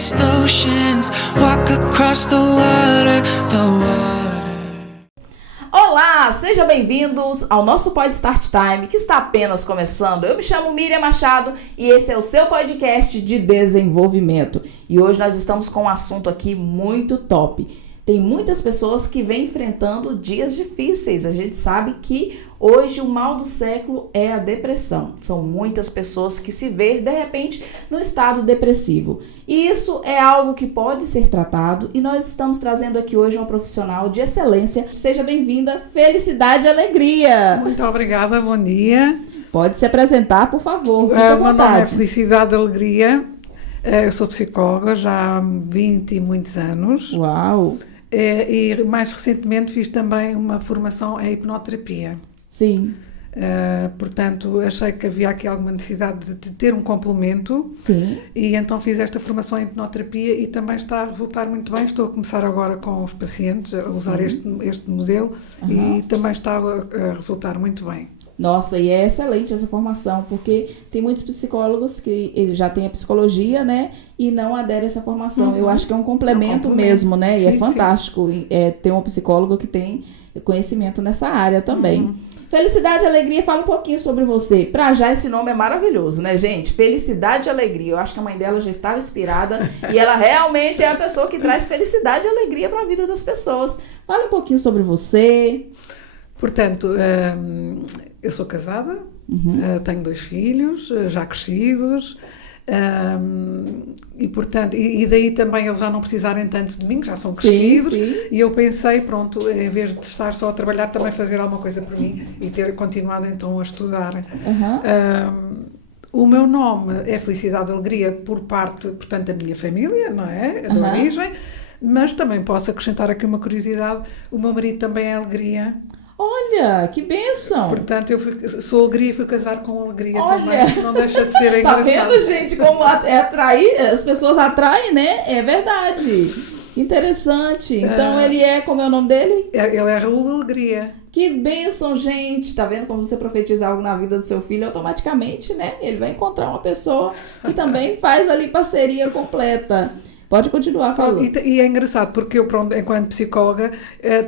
vast oceans, walk across the water. Olá, sejam bem-vindos ao nosso Pod Start Time, que está apenas começando. Eu me chamo Miriam Machado e esse é o seu podcast de desenvolvimento. E hoje nós estamos com um assunto aqui muito top. Tem muitas pessoas que vêm enfrentando dias difíceis. A gente sabe que hoje o mal do século é a depressão. São muitas pessoas que se vê, de repente, no estado depressivo. E isso é algo que pode ser tratado e nós estamos trazendo aqui hoje uma profissional de excelência. Seja bem-vinda, Felicidade e Alegria. Muito obrigada, bom dia. Pode se apresentar, por favor, fique à vontade. Meu nome é Felicidade e Alegria. Eu sou psicóloga já há 20 e muitos anos. Uau! E mais recentemente fiz também uma formação em hipnoterapia. Sim. Portanto, achei que havia aqui alguma necessidade de ter um complemento. Sim. E então fiz esta formação em hipnoterapia e também está a resultar muito bem. Estou a começar agora com os pacientes a usar este modelo e também está a resultar muito bem. Nossa, e é excelente essa formação, porque tem muitos psicólogos que já têm a psicologia, né, e não aderem a essa formação. Eu acho que é um complemento mesmo, né, e é fantástico ter um psicólogo que tem conhecimento nessa área também. Felicidade e Alegria, fala um pouquinho sobre você. Pra já, esse nome é maravilhoso, né, gente? Felicidade e Alegria. Eu acho que a mãe dela já estava inspirada e ela realmente é a pessoa que traz felicidade e alegria para a vida das pessoas. Fala um pouquinho sobre você. Portanto, eu sou casada, tenho 2 filhos, já crescidos, e portanto, e daí também eles já não precisarem tanto de mim, já são crescidos, e eu pensei, pronto, em vez de estar só a trabalhar, também fazer alguma coisa por mim e ter continuado então a estudar. O meu nome é Felicidade e Alegria por parte, portanto, da minha família, não é? Da origem, mas também posso acrescentar aqui uma curiosidade, o meu marido também é Alegria. Olha, que bênção! Portanto, eu sou alegria e fui casar com alegria também. Não deixa de ser engraçado. Tá vendo, gente, como as pessoas atraem, né? É verdade. Interessante. Então, ele é, como é o nome dele? Ele é Raul Alegria. Que bênção, gente. Tá vendo como você profetiza algo na vida do seu filho, automaticamente, né? Ele vai encontrar uma pessoa que também faz ali parceria completa. Pode continuar falando. E é engraçado, porque eu, pronto, enquanto psicóloga,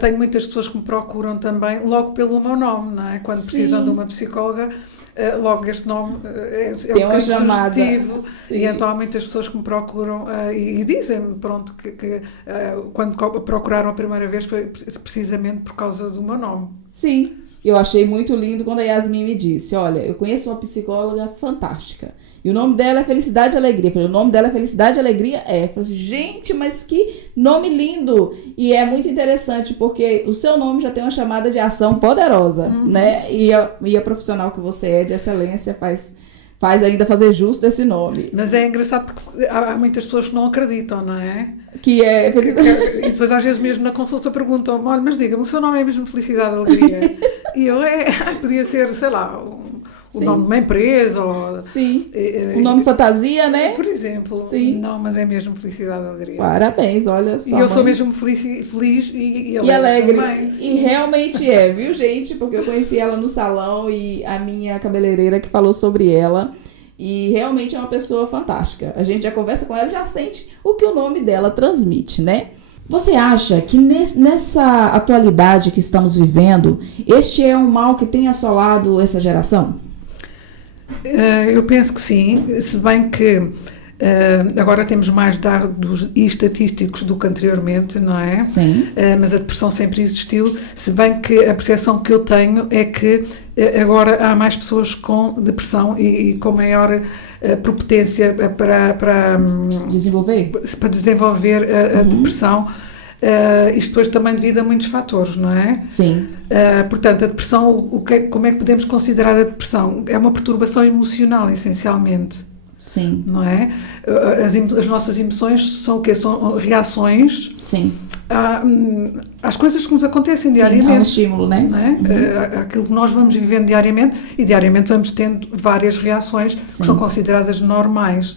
tenho muitas pessoas que me procuram também, logo pelo meu nome, não é? Quando precisam de uma psicóloga, logo este nome tem uma chamada. E então há muitas pessoas que me procuram e dizem-me, pronto, que quando procuraram a primeira vez foi precisamente por causa do meu nome. Sim. Eu achei muito lindo quando a Yasmin me disse, olha, eu conheço uma psicóloga fantástica. E o nome dela é Felicidade e Alegria. Eu falei, o nome dela é Felicidade e Alegria? Eu falei assim, gente, mas que nome lindo! E é muito interessante, porque o seu nome já tem uma chamada de ação poderosa, né? E a profissional que você é de excelência faz ainda fazer justo esse nome. Mas é engraçado porque há muitas pessoas que não acreditam, não é? E depois às vezes mesmo na consulta perguntam-me, olha, mas diga-me, o seu nome é mesmo Felicidade e Alegria? E eu, podia ser, sei lá, o nome de uma empresa ou... Sim, o nome fantasia, né? Por exemplo. Sim. Não, mas é mesmo Felicidade e Alegria. Parabéns, olha só. E eu sou mesmo feliz e alegre também. E realmente é, viu, gente? Porque eu conheci ela no salão e a minha cabeleireira que falou sobre ela. E realmente é uma pessoa fantástica. A gente já conversa com ela e já sente o que o nome dela transmite, né? Você acha que nessa atualidade que estamos vivendo, este é um mal que tem assolado essa geração? Eu penso que sim, se bem que agora temos mais dados estatísticos do que anteriormente, não é? Sim. Mas a depressão sempre existiu, se bem que a percepção que eu tenho é que agora há mais pessoas com depressão e com maior propotência para desenvolver a depressão. Isto depois também devido a muitos fatores, não é? Sim. Portanto, a depressão, como é que podemos considerar a depressão? É uma perturbação emocional, essencialmente. Sim. Não é? As nossas emoções são o quê? São reações. Sim. Às coisas que nos acontecem diariamente. Sim, é um estímulo, né? Não é? Aquilo que nós vamos vivendo diariamente e diariamente vamos tendo várias reações que são consideradas normais.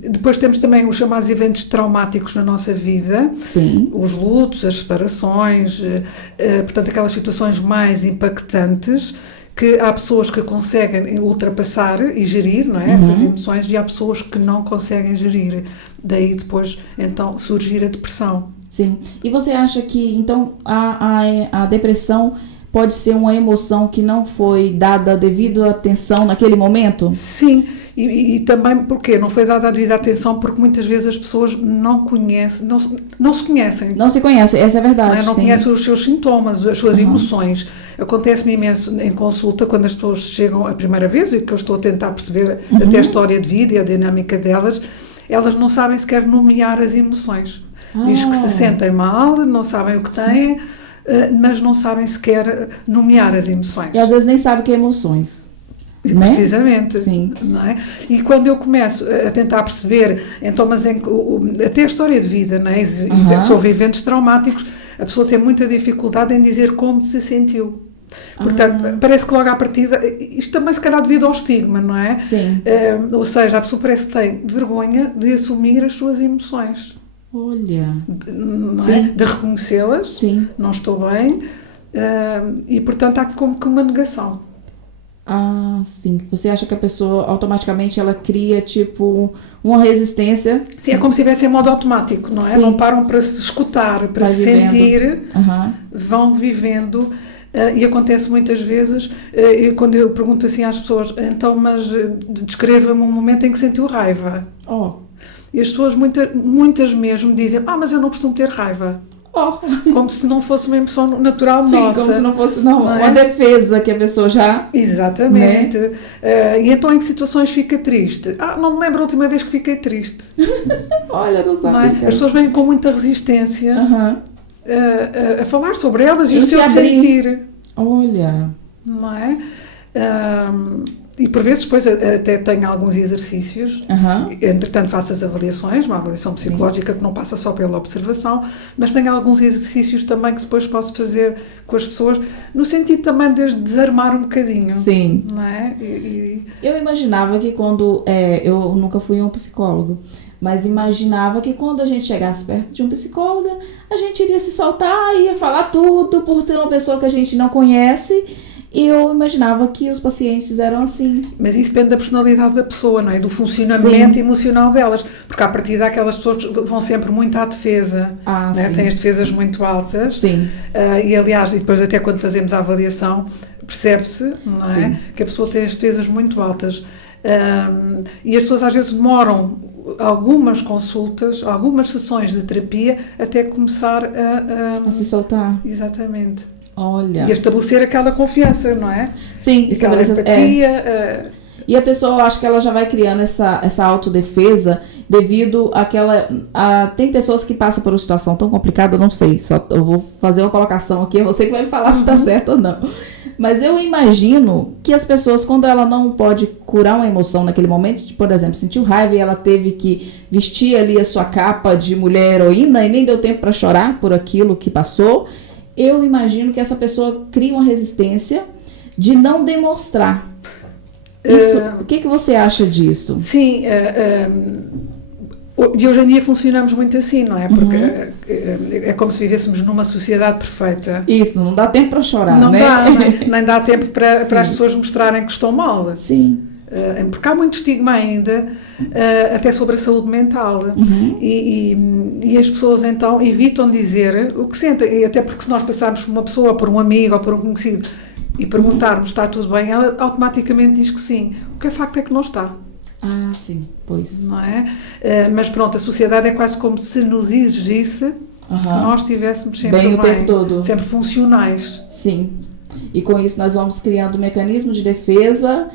Depois temos também os chamados eventos traumáticos na nossa vida. Sim. Os lutos, as separações, portanto aquelas situações mais impactantes que há pessoas que conseguem ultrapassar e gerir, não é? Essas emoções, e há pessoas que não conseguem gerir. Daí depois, então, surgir a depressão. Sim. E você acha que, então, a depressão pode ser uma emoção que não foi dada devido à atenção naquele momento? Sim. E também porque não foi dada a devida atenção, porque muitas vezes as pessoas não conhecem, não se conhecem. Não se conhecem, essa é a verdade. Não conhecem os seus sintomas, as suas emoções. Acontece-me imenso em consulta, quando as pessoas chegam a primeira vez, e que eu estou a tentar perceber até a história de vida e a dinâmica delas, elas não sabem sequer nomear as emoções. Diz que se sentem mal, não sabem o que têm, mas não sabem sequer nomear as emoções. E às vezes nem sabem o que é emoções. Precisamente, Sim. Não é? E quando eu começo a tentar perceber, então, mas até a história de vida, não é? Sobre eventos traumáticos, a pessoa tem muita dificuldade em dizer como se sentiu. Portanto, parece que logo à partida, isto também se calhar devido ao estigma, não é? Sim. Ou seja, a pessoa parece que tem vergonha de assumir as suas emoções. Olha. Não é? De reconhecê-las. Sim. Não estou bem. E, portanto, há como que uma negação. Ah, sim. Você acha que a pessoa automaticamente ela cria tipo uma resistência? Sim, é como se estivesse em modo automático, não é? Sim. Não param para se escutar, para se sentir, vão vivendo. E acontece muitas vezes, quando eu pergunto assim às pessoas, então, mas descreva-me um momento em que sentiu raiva. E as pessoas, muitas mesmo, dizem, mas eu não costumo ter raiva. Como se não fosse uma emoção natural nossa. Sim, como se não fosse uma defesa que a pessoa já... Exatamente. Né? E então em que situações fica triste? Não me lembro a última vez que fiquei triste. Olha, não sabia. Não é? As pessoas vêm com muita resistência a falar sobre elas e o seu sentir. Olha. Não é? E por vezes depois até tenho alguns exercícios, entretanto faço as avaliações, uma avaliação psicológica que não passa só pela observação, mas tenho alguns exercícios também que depois posso fazer com as pessoas, no sentido também de desarmar um bocadinho. Sim. Não é? Eu imaginava que quando, eu nunca fui a um psicólogo, mas imaginava que quando a gente chegasse perto de um psicólogo, a gente iria se soltar, ia falar tudo, por ser uma pessoa que a gente não conhece. E eu imaginava que os pacientes eram assim. Mas isso depende da personalidade da pessoa, não é? Do funcionamento emocional delas. Porque a partir daquelas pessoas vão sempre muito à defesa. Né? Têm as defesas muito altas. Sim. E aliás, e depois até quando fazemos a avaliação, percebe-se, não é? Sim. Que a pessoa tem as defesas muito altas. E as pessoas às vezes demoram algumas consultas, algumas sessões de terapia até começar a se soltar. Exatamente. Olha. E estabelecer aquela confiança, não é? Sim, aquela empatia. E a pessoa, eu acho que ela já vai criando essa autodefesa devido àquela... tem pessoas que passam por uma situação tão complicada, eu não sei, só eu vou fazer uma colocação aqui, é você que vai me falar se está certo ou não. Mas eu imagino que as pessoas, quando ela não pode curar uma emoção naquele momento, por exemplo, sentiu raiva e ela teve que vestir ali a sua capa de mulher heroína e nem deu tempo para chorar por aquilo que passou, eu imagino que essa pessoa cria uma resistência de não demonstrar. Isso, o que você acha disso? Sim, de hoje em dia funcionamos muito assim, não é? Porque é como se vivêssemos numa sociedade perfeita. Isso, não dá tempo para chorar, não né? Dá, nem dá tempo para as pessoas mostrarem que estão mal. Sim. Porque há muito estigma ainda, até sobre a saúde mental. E as pessoas então evitam dizer o que sentem, e até porque se nós passarmos por uma pessoa, por um amigo ou por um conhecido e perguntarmos está tudo bem, ela automaticamente diz que sim. O que é facto é que não está. Sim, pois. Não é? Mas pronto, a sociedade é quase como se nos exigisse que nós estivéssemos sempre bem o tempo todo. Sempre funcionais. Sim. E com isso nós vamos criando um mecanismo de defesa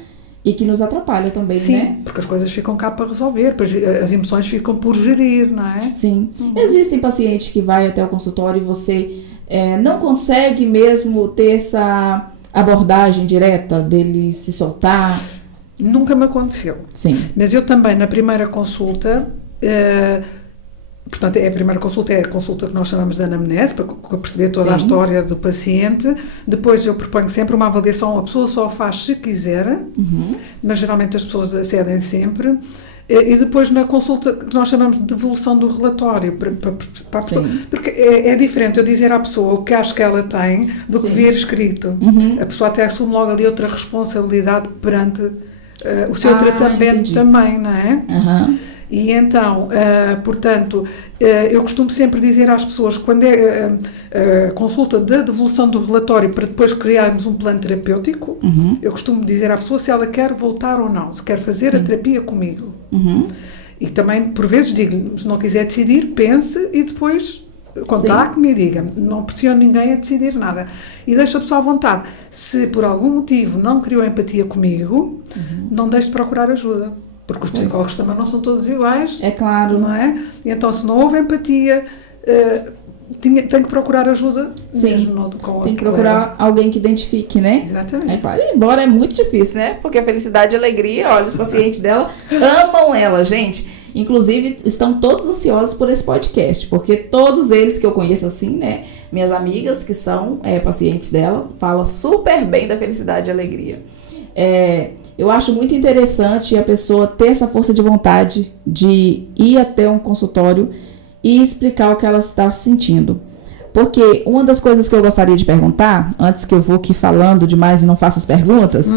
e que nos atrapalha também, sim, né? Sim, porque as coisas ficam cá para resolver, as emoções ficam por gerir, não é? Sim. Existem pacientes que vai até o consultório e você não consegue mesmo ter essa abordagem direta dele se soltar? Nunca me aconteceu. Sim. Mas eu também, na primeira consulta, portanto, a primeira consulta é a consulta que nós chamamos de anamnese, para perceber toda a história do paciente. Depois eu proponho sempre uma avaliação, a pessoa só faz se quiser, mas geralmente as pessoas acedem sempre. E depois na consulta que nós chamamos de devolução do relatório para a pessoa, porque é diferente eu dizer à pessoa o que acho que ela tem do que vir escrito. A pessoa até assume logo ali outra responsabilidade perante o seu tratamento também, não é? E então, portanto, eu costumo sempre dizer às pessoas que quando é a consulta da devolução do relatório para depois criarmos um plano terapêutico, eu costumo dizer à pessoa se ela quer voltar ou não, se quer fazer a terapia comigo. E também, por vezes, digo-lhe, se não quiser decidir, pense e depois contacte-me e diga-me. Não pressiono ninguém a decidir nada. E deixa a pessoa à vontade. Se por algum motivo não criou empatia comigo, não deixe de procurar ajuda. Porque os psicólogos também não são todos iguais. É claro. Não é? E então, se não houve empatia, tem que procurar ajuda. Mesmo tem que procurar alguém que identifique, né? Exatamente. É claro, embora é muito difícil, né? Porque a felicidade e a alegria, olha, os pacientes dela amam ela, gente. Inclusive, estão todos ansiosos por esse podcast, porque todos eles que eu conheço assim, né? Minhas amigas que são pacientes dela, falam super bem da felicidade e alegria. Eu acho muito interessante a pessoa ter essa força de vontade de ir até um consultório e explicar o que ela está sentindo. Porque uma das coisas que eu gostaria de perguntar, antes que eu vou aqui falando demais e não faça as perguntas,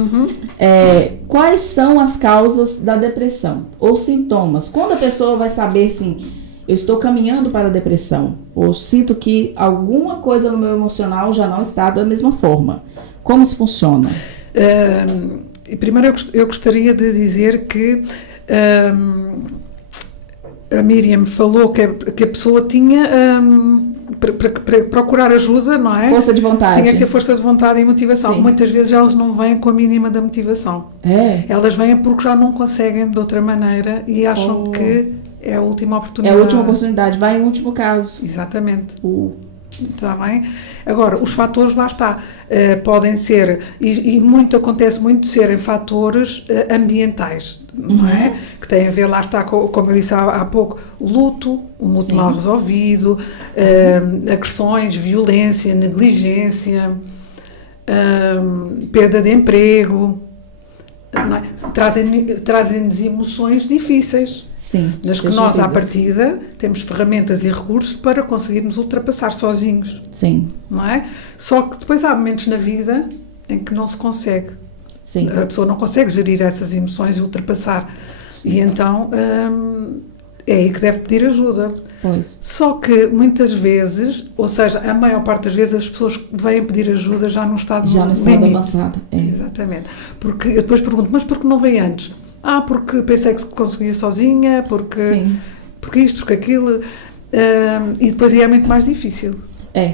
quais são as causas da depressão ou sintomas? Quando a pessoa vai saber, assim, eu estou caminhando para a depressão, ou sinto que alguma coisa no meu emocional já não está da mesma forma. Como isso funciona? Primeiro eu gostaria de dizer que a Miriam falou que a pessoa tinha para procurar ajuda, não é? Força de vontade. Tinha que ter força de vontade e motivação. Sim. Muitas vezes elas não vêm com a mínima da motivação. Elas vêm porque já não conseguem de outra maneira e acham que é a última oportunidade. É a última oportunidade, vai em último caso. Exatamente. Está bem? Agora, os fatores, lá está, podem ser, e muito acontece muito serem fatores ambientais, não é? Que têm a ver, lá está, como eu disse há pouco, o luto mal resolvido, agressões, violência, negligência, perda de emprego, não é? Trazem-nos emoções difíceis. Sim, mas que nós, à partida, temos ferramentas e recursos para conseguirmos ultrapassar sozinhos. Sim. Não é? Só que depois há momentos na vida em que não se consegue. Sim. A pessoa não consegue gerir essas emoções e ultrapassar. Sim. E então é aí que deve pedir ajuda. Pois. Só que muitas vezes, ou seja, a maior parte das vezes as pessoas vêm pedir ajuda já no estado avançado. Exatamente. Porque eu depois pergunto, mas por que não veio antes? Porque pensei que conseguia sozinha, porque isto, porque aquilo, e depois é muito mais difícil.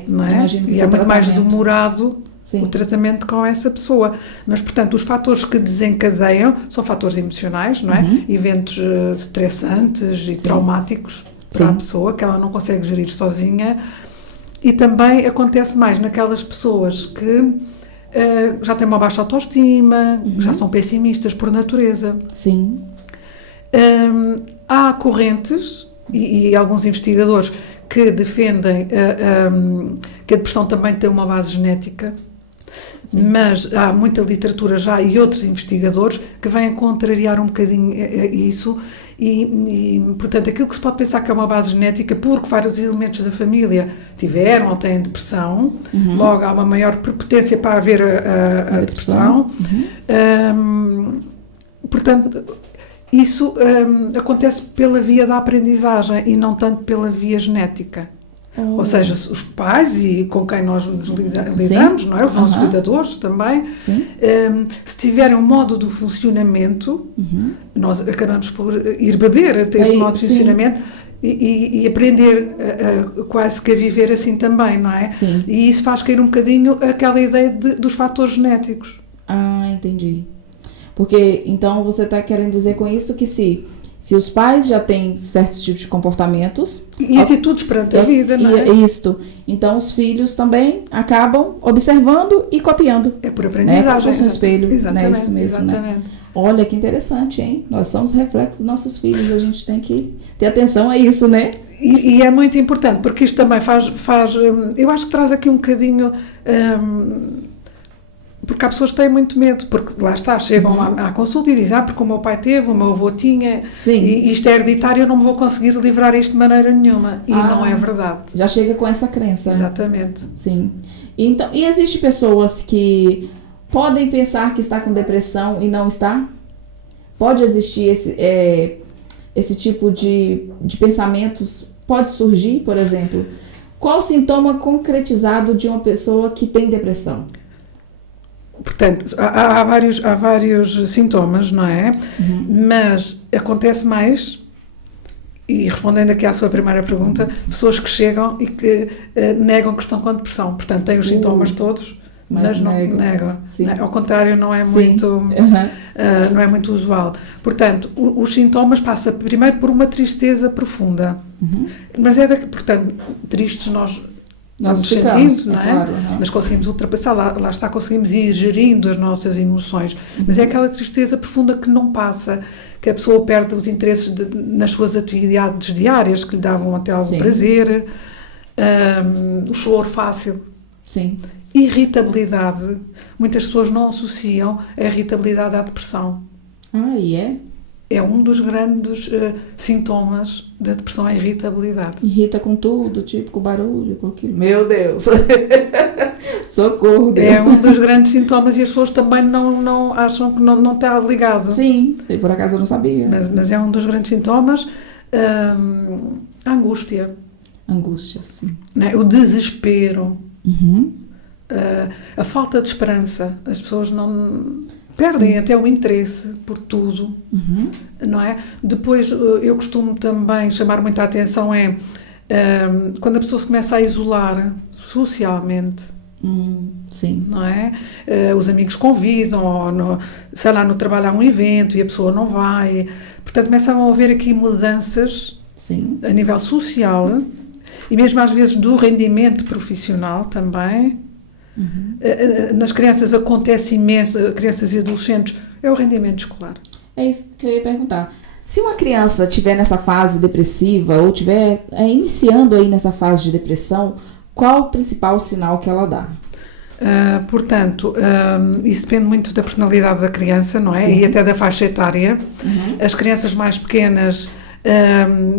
Não é? Imagino que e é muito mais demorado Sim. o tratamento com essa pessoa. Mas, portanto, os fatores que desencadeiam são fatores emocionais, não é? Eventos estressantes e traumáticos para a pessoa, que ela não consegue gerir sozinha. E também acontece mais naquelas pessoas que já têm uma baixa autoestima, já são pessimistas por natureza. Sim. Há correntes e alguns investigadores que defendem que a depressão também tem uma base genética. Sim. Mas há muita literatura já e outros investigadores que vêm contrariar um bocadinho isso e, portanto, aquilo que se pode pensar que é uma base genética porque vários elementos da família tiveram ou têm depressão, logo há uma maior prepotência para haver a depressão. Portanto, isso acontece pela via da aprendizagem e não tanto pela via genética. Ou seja, os pais e com quem nós nos lidamos, não é? Os nossos cuidadores também, se tiverem um modo de funcionamento, nós acabamos por ir beber até esse modo de funcionamento e aprender quase que a viver assim também, não é? Sim. E isso faz cair um bocadinho aquela ideia dos fatores genéticos. Entendi. Porque, então, você está querendo dizer com isso que se os pais já têm certos tipos de comportamentos... E atitudes perante a vida, não é? Isto. Então, os filhos também acabam observando e copiando. É por aprendizagem. Como se fosse um espelho. Exatamente. Né? Isso mesmo, exatamente. Né? Olha, que interessante, hein? Nós somos reflexos dos nossos filhos. A gente tem que ter atenção a isso, né? E é muito importante, porque isto também faz eu acho que traz aqui um bocadinho... Porque há pessoas que têm muito medo, porque lá está, chegam à consulta e dizem, porque o meu pai teve, o meu avô tinha, e isto é hereditário, eu não me vou conseguir livrar isto de maneira nenhuma. E não é verdade. Já chega com essa crença. Exatamente. Sim. Então, e existem pessoas que podem pensar que está com depressão e não está? Pode existir esse tipo de pensamentos? Pode surgir, por exemplo? Qual o sintoma concretizado de uma pessoa que tem depressão? Portanto, há vários sintomas, não é? Mas acontece mais, e respondendo aqui à sua primeira pergunta, pessoas que chegam e que negam que estão com depressão. Portanto, têm os sintomas todos, mas não negam. Ao contrário, não é muito, não é muito usual. Portanto, os sintomas passam primeiro por uma tristeza profunda. Mas portanto, tristes nós sentimos, não é? Claro, mas conseguimos ultrapassar, lá está, conseguimos ir gerindo as nossas emoções, mas é aquela tristeza profunda que não passa, que a pessoa perde os interesses nas suas atividades diárias que lhe davam até algum prazer, o choro fácil. Sim. Irritabilidade, muitas pessoas não associam a irritabilidade à depressão. E é? É um dos grandes sintomas da depressão, a irritabilidade. Irrita com tudo, tipo com barulho, com aquilo. Meu Deus! Socorro, Deus! É um dos grandes sintomas e as pessoas também não acham que não está ligado. Sim, por acaso eu não sabia. Mas é um dos grandes sintomas. A angústia. Angústia, sim. Né? O desespero. A falta de esperança. As pessoas não... perdem até o interesse por tudo, não é? Depois, eu costumo também chamar muita atenção quando a pessoa se começa a isolar socialmente, sim. não é? Os amigos convidam, ou no trabalho há um evento e a pessoa não vai. Portanto, começam a haver aqui mudanças a nível social e mesmo às vezes do rendimento profissional também. Nas crianças acontece imenso, crianças e adolescentes, é o rendimento escolar. É isso que eu ia perguntar. Se uma criança estiver nessa fase depressiva ou estiver iniciando aí nessa fase de depressão, qual o principal sinal que ela dá? Portanto, isso depende muito da personalidade da criança, não é? Sim. E até da faixa etária. As crianças mais pequenas,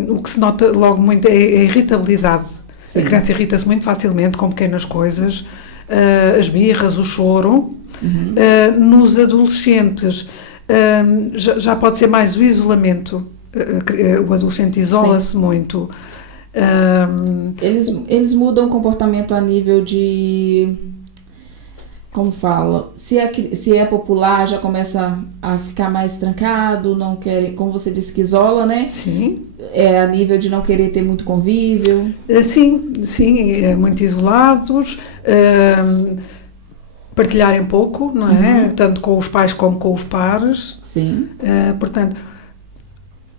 o que se nota logo muito é a irritabilidade. Sim. A criança irrita-se muito facilmente com pequenas coisas. As birras, o choro. Nos adolescentes já pode ser mais o isolamento. O adolescente isola-se muito. Eles mudam o comportamento a nível de... Como fala? Se é popular, já começa a ficar mais trancado, não quer, como você disse que isola, né? Sim. É a nível de não querer ter muito convívio. Sim, muito isolados, partilharem pouco, não é? Tanto com os pais como com os pares. Sim. Portanto,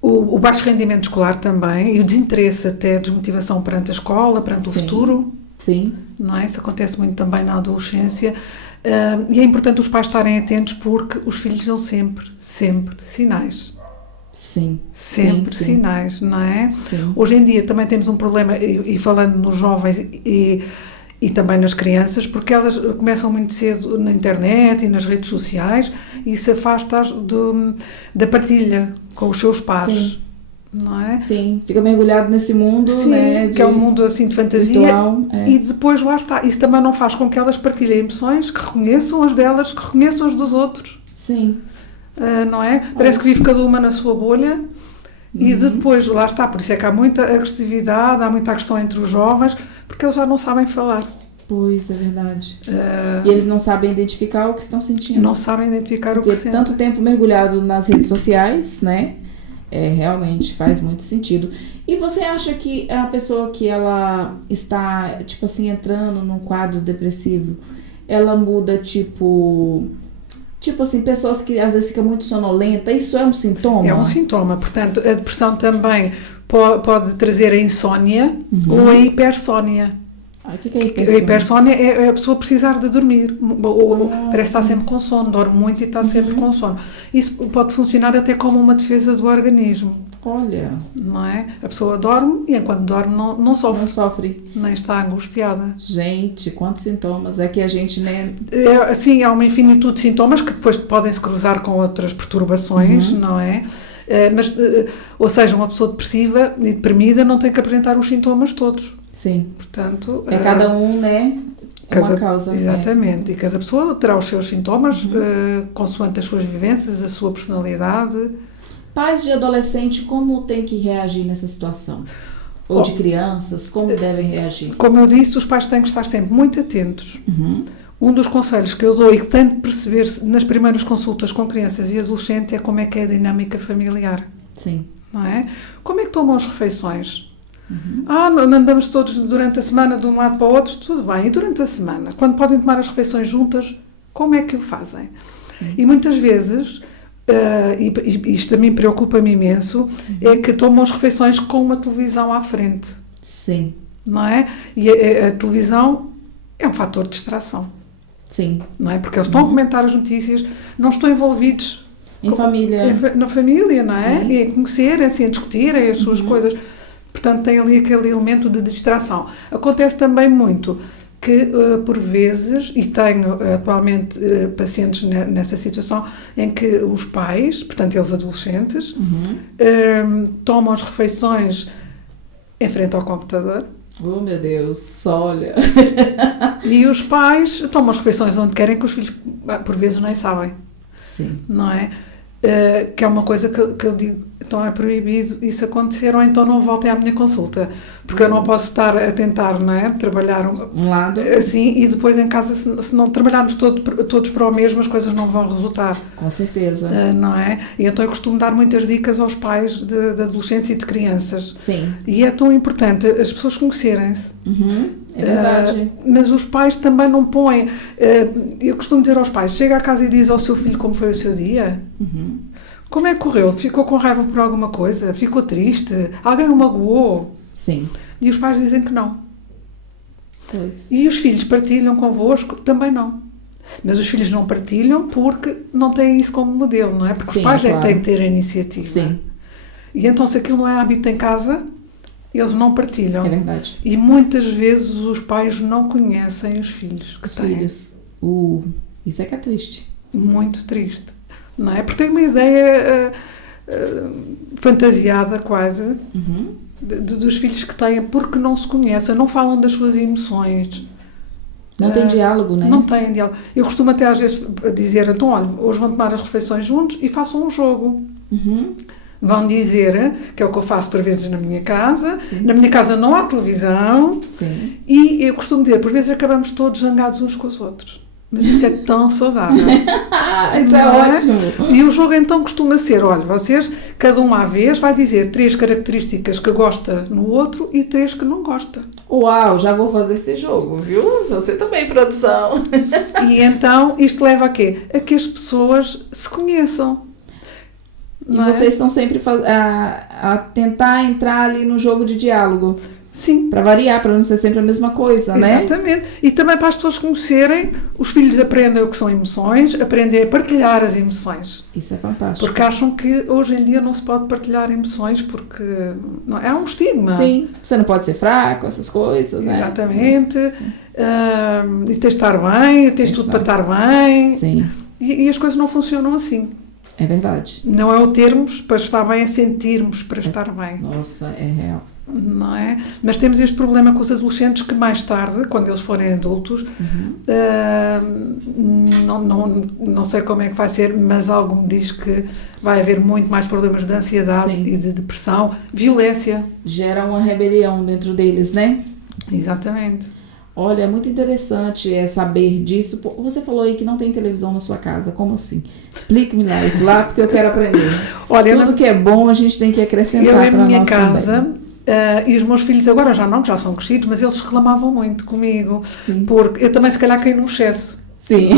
o baixo rendimento escolar também, e o desinteresse até, desmotivação perante a escola, perante o futuro. Sim. Não é? Isso acontece muito também na adolescência. E é importante os pais estarem atentos porque os filhos dão sempre sinais. Sim. Sempre sinais, não é? Sim. Hoje em dia também temos um problema, e falando nos jovens e também nas crianças, porque elas começam muito cedo na internet e nas redes sociais e se afastam da partilha com os seus pares. Sim. Não é? Sim, fica mergulhado nesse mundo, né? Que é um mundo assim de fantasia virtual, e depois lá está. Isso também não faz com que elas partilhem emoções, que reconheçam as delas, que reconheçam as dos outros. Sim. Não é? Parece que vive cada uma na sua bolha e depois lá está. Por isso é que há muita agressividade, há muita agressão entre os jovens, porque eles já não sabem falar. Pois, é verdade. E eles não sabem identificar o que estão sentindo. Não sabem identificar o que sentem. Porque tanto tempo mergulhado nas redes sociais, né? Realmente faz muito sentido. E você acha que a pessoa que ela está, tipo assim, entrando num quadro depressivo, ela muda, tipo assim, pessoas que às vezes ficam muito sonolentas, isso é um sintoma? É um sintoma. Portanto, a depressão também pode trazer a insónia ou a hipersónia. O que é hipersónia? A hipersónia é a pessoa precisar de dormir. Parece estar sempre com sono, dorme muito e está sempre com sono. Isso pode funcionar até como uma defesa do organismo. Olha. Não é? A pessoa dorme e enquanto dorme não sofre. Não sofre. Nem está angustiada. Gente, quantos sintomas. É que a gente, né? Sim, há uma infinitude de sintomas que depois podem se cruzar com outras perturbações, não é? Mas, ou seja, uma pessoa depressiva e deprimida não tem que apresentar os sintomas todos. Sim. Portanto, cada um, né? É uma causa. Exatamente. Né? E cada pessoa terá os seus sintomas consoante as suas vivências, a sua personalidade. Pais de adolescente, como tem que reagir nessa situação? Ou de crianças, como devem reagir? Como eu disse, os pais têm que estar sempre muito atentos. Um dos conselhos que eu dou e que tenho de perceber nas primeiras consultas com crianças e adolescentes é como é que é a dinâmica familiar. Sim. Não é? Como é que tomam as refeições? Não andamos todos durante a semana de um lado para o outro, tudo bem. E durante a semana, quando podem tomar as refeições juntas, como é que o fazem? Sim. E muitas vezes, e isto a mim preocupa-me imenso, é que tomam as refeições com uma televisão à frente. Sim. Não é? E a televisão é um fator de distração. Sim. Não é? Porque eles estão a comentar as notícias, não estão envolvidos em família. Na família, não é? Sim. E a conhecerem, assim, a discutirem as suas coisas. Portanto, tem ali aquele elemento de distração. Acontece também muito que, por vezes, e tenho atualmente pacientes nessa situação, em que os pais, portanto, eles adolescentes, tomam as refeições em frente ao computador. Oh, meu Deus, olha! E os pais tomam as refeições onde querem, que os filhos, por vezes, nem sabem. Sim. Não é? Que é uma coisa que eu digo, então é proibido isso acontecer, ou então não voltem à minha consulta, porque eu não posso estar a tentar, não é? Trabalhar um lado assim e depois em casa, se não trabalharmos todos para o mesmo, as coisas não vão resultar. Com certeza. Não é? E então eu costumo dar muitas dicas aos pais de adolescentes e de crianças. Sim. E é tão importante as pessoas conhecerem-se. É verdade. Mas os pais também não põem. Eu costumo dizer aos pais: chega a casa e diz ao seu filho como foi o seu dia. Como é que correu? Ficou com raiva por alguma coisa? Ficou triste? Alguém o magoou? Sim. E os pais dizem que não. Pois. E os filhos partilham convosco? Também não. Mas os filhos não partilham porque não têm isso como modelo, não é? Porque os pais é que têm que ter a iniciativa. Sim. E então, se aquilo não é hábito em casa, eles não partilham. É verdade. E muitas vezes os pais não conhecem os filhos que têm. Filhos. Isso é que é triste. Muito triste. Não é? Porque tem uma ideia fantasiada quase dos filhos que têm, porque não se conhecem, não falam das suas emoções. Não tem diálogo, né? Não tem diálogo. Eu costumo até às vezes dizer, então olha, hoje vão tomar as refeições juntos e façam um jogo. Vão dizer, que é o que eu faço por vezes na minha casa. Sim. Na minha casa não há televisão. Sim. E eu costumo dizer, por vezes acabamos todos zangados uns com os outros. Mas isso é tão saudável. Isso é ótimo. E o jogo então costuma ser, olha, vocês, cada um à vez, vai dizer 3 características que gosta no outro e 3 que não gosta. Uau, já vou fazer esse jogo, viu? Você também, produção. E então, isto leva a quê? A que as pessoas se conheçam. E vocês estão sempre a tentar entrar ali no jogo de diálogo. Sim. Para variar, para não ser sempre a mesma coisa, né? Exatamente. E também para as pessoas conhecerem, os filhos aprendem o que são emoções, aprendem a partilhar as emoções. Isso é fantástico. Porque acham que hoje em dia não se pode partilhar emoções porque não, é um estigma. Sim, você não pode ser fraco, essas coisas, né? Exatamente. E tens de estar bem, tens tudo para estar bem. Sim. E as coisas não funcionam assim. É verdade. Não é o termos para estar bem, é sentirmos para estar bem. Nossa, é real. Não é? Mas temos este problema com os adolescentes que mais tarde, quando eles forem adultos, não sei como é que vai ser, mas algo me diz que vai haver muito mais problemas de ansiedade. Sim. E de depressão, violência. Gera uma rebelião dentro deles, né? Exatamente. Olha, é muito interessante saber disso. Você falou aí que não tem televisão na sua casa. Como assim? Explique-me lá isso lá, porque eu quero aprender. Olha, tudo que é bom a gente tem que acrescentar para a nossa Eu, em minha casa, e os meus filhos agora já são crescidos, mas eles reclamavam muito comigo. Sim. Porque eu também se calhar caí num excesso. Sim.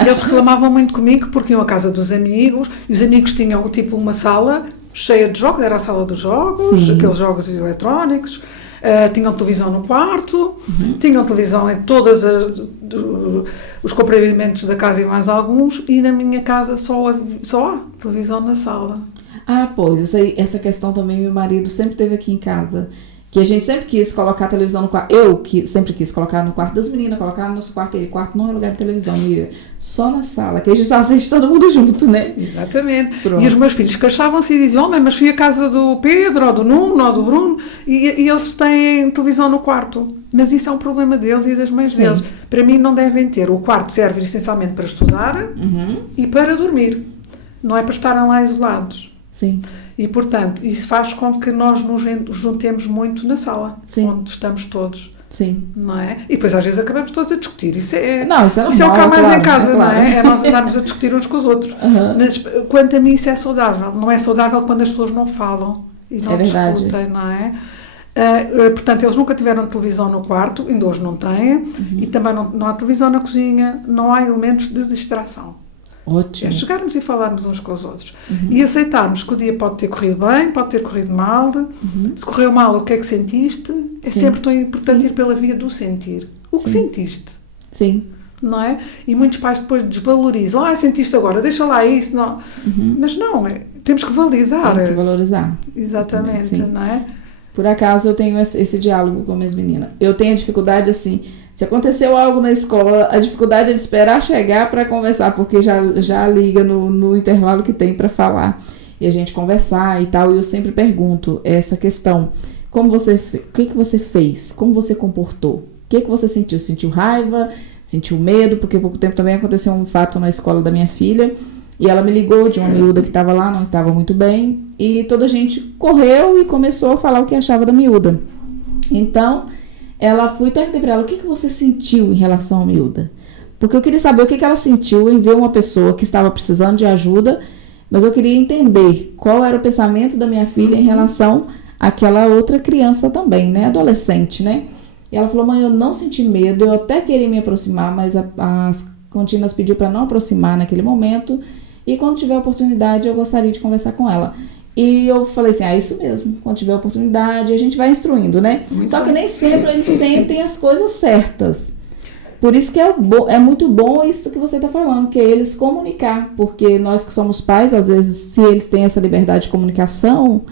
Eles reclamavam muito comigo porque iam à casa dos amigos e os amigos tinham tipo uma sala cheia de jogos, era a sala dos jogos, sim. Aqueles jogos eletrónicos. Tinham televisão no quarto, tinham televisão em todos os compartimentos da casa e mais alguns, e na minha casa só há televisão na sala. Pois, essa questão também meu marido sempre teve aqui em casa. Que a gente sempre quis colocar a televisão no quarto. Sempre quis colocar no quarto das meninas, colocar no nosso quarto. Quarto não é lugar de televisão, Miriam. Só na sala, que a gente só assiste todo mundo junto, né? Exatamente. Pronto. E os meus filhos queixavam-se e diziam, mas fui à casa do Pedro, ou do Nuno, ou do Bruno, e eles têm televisão no quarto. Mas isso é um problema deles e das mães deles. Para mim não devem ter. O quarto serve essencialmente para estudar e para dormir. Não é para estarem lá isolados. Sim. E, portanto, isso faz com que nós nos juntemos muito na sala, onde estamos todos. Sim. Não é? E depois às vezes acabamos todos a discutir. Isso é normal, o que há mais em casa, claro. não é? É nós andarmos a discutir uns com os outros. Mas, quanto a mim, isso é saudável. Não é saudável quando as pessoas não falam e não discutem, não é? Portanto, eles nunca tiveram televisão no quarto, ainda hoje não têm, e também não há televisão na cozinha, não há elementos de distração. Ótimo. É chegarmos e falarmos uns com os outros. E aceitarmos que o dia pode ter corrido bem, pode ter corrido mal. Se correu mal, o que é que sentiste? É sempre tão importante ir pela via do sentir. O que sentiste? Sim. Não é? E muitos pais depois desvalorizam. Sentiste agora, deixa lá isso. Não. Mas não, temos que validar. Tem que valorizar. Exatamente, não é? Por acaso eu tenho esse diálogo com minhas meninas. Eu tenho a dificuldade assim... Se aconteceu algo na escola, a dificuldade é de esperar chegar para conversar, porque já liga no intervalo que tem para falar. E a gente conversar e tal. E eu sempre pergunto essa questão. O que você fez? Como você comportou? O que você sentiu? Sentiu raiva? Sentiu medo? Porque há pouco tempo também aconteceu um fato na escola da minha filha. E ela me ligou de uma miúda que estava lá, não estava muito bem. E toda a gente correu e começou a falar o que achava da miúda. Então... perguntei para ela, o que você sentiu em relação à miúda? Porque eu queria saber o que ela sentiu em ver uma pessoa que estava precisando de ajuda, mas eu queria entender qual era o pensamento da minha filha em relação àquela outra criança também, né? Adolescente, né? E ela falou, mãe, eu não senti medo, eu até queria me aproximar, mas as contínuas pediu para não aproximar naquele momento, e quando tiver oportunidade eu gostaria de conversar com ela. E eu falei assim, isso mesmo, quando tiver oportunidade, a gente vai instruindo, né? Só que nem sempre eles sentem as coisas certas. Por isso que é muito bom isso que você está falando, que é eles comunicar, porque nós que somos pais, às vezes, se eles têm essa liberdade de comunicação,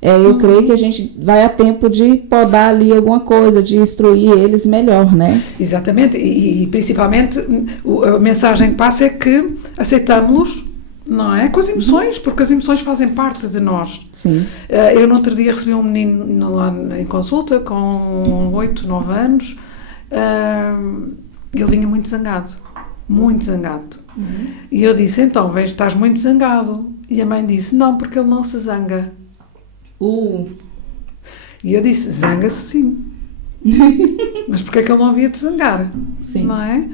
eu creio que a gente vai a tempo de podar ali alguma coisa, de instruir eles melhor, né? Exatamente, e principalmente a mensagem que passa é que aceitamos-los, não é? Com as emoções, porque as emoções fazem parte de nós. Sim. Eu no outro dia recebi um menino lá em consulta com 8, 9 anos. Ele vinha muito zangado. Muito zangado. E eu disse, então, vejo, estás muito zangado. E a mãe disse, não, porque ele não se zanga. E eu disse, zanga-se sim. Mas porque é que ele não havia de zangar? Sim. Não é?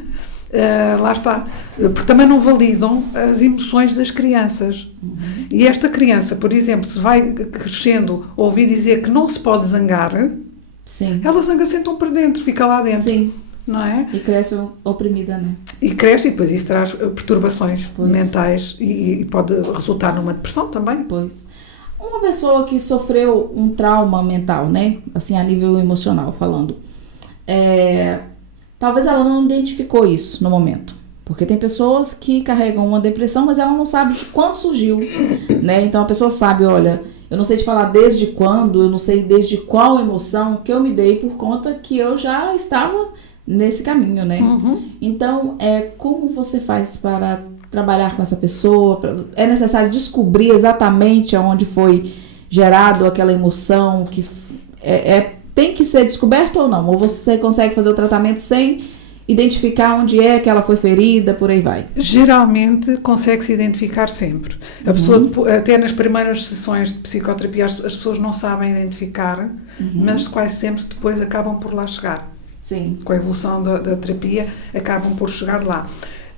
Lá está, porque também não validam as emoções das crianças. E esta criança, por exemplo, se vai crescendo, ouvir dizer que não se pode zangar, sim, ela zanga-se então para dentro, fica lá dentro. Sim. Não é? E cresce oprimida, né? E cresce, e depois isso traz perturbações mentais e pode resultar numa depressão também. Pois. Uma pessoa que sofreu um trauma mental, né? Assim, a nível emocional falando, talvez ela não identificou isso no momento. Porque tem pessoas que carregam uma depressão, mas ela não sabe de quando surgiu, né? Então a pessoa sabe, olha, eu não sei te falar desde quando, eu não sei desde qual emoção que eu me dei por conta que eu já estava nesse caminho, né? Então, como você faz para trabalhar com essa pessoa? É necessário descobrir exatamente aonde foi gerado aquela emoção que tem que ser descoberto ou não? Ou você consegue fazer o tratamento sem identificar onde é que ela foi ferida, por aí vai? Geralmente consegue-se identificar sempre. A pessoa, até nas primeiras sessões de psicoterapia, as pessoas não sabem identificar, mas quase sempre depois acabam por lá chegar. Sim. Com a evolução da terapia, acabam por chegar lá.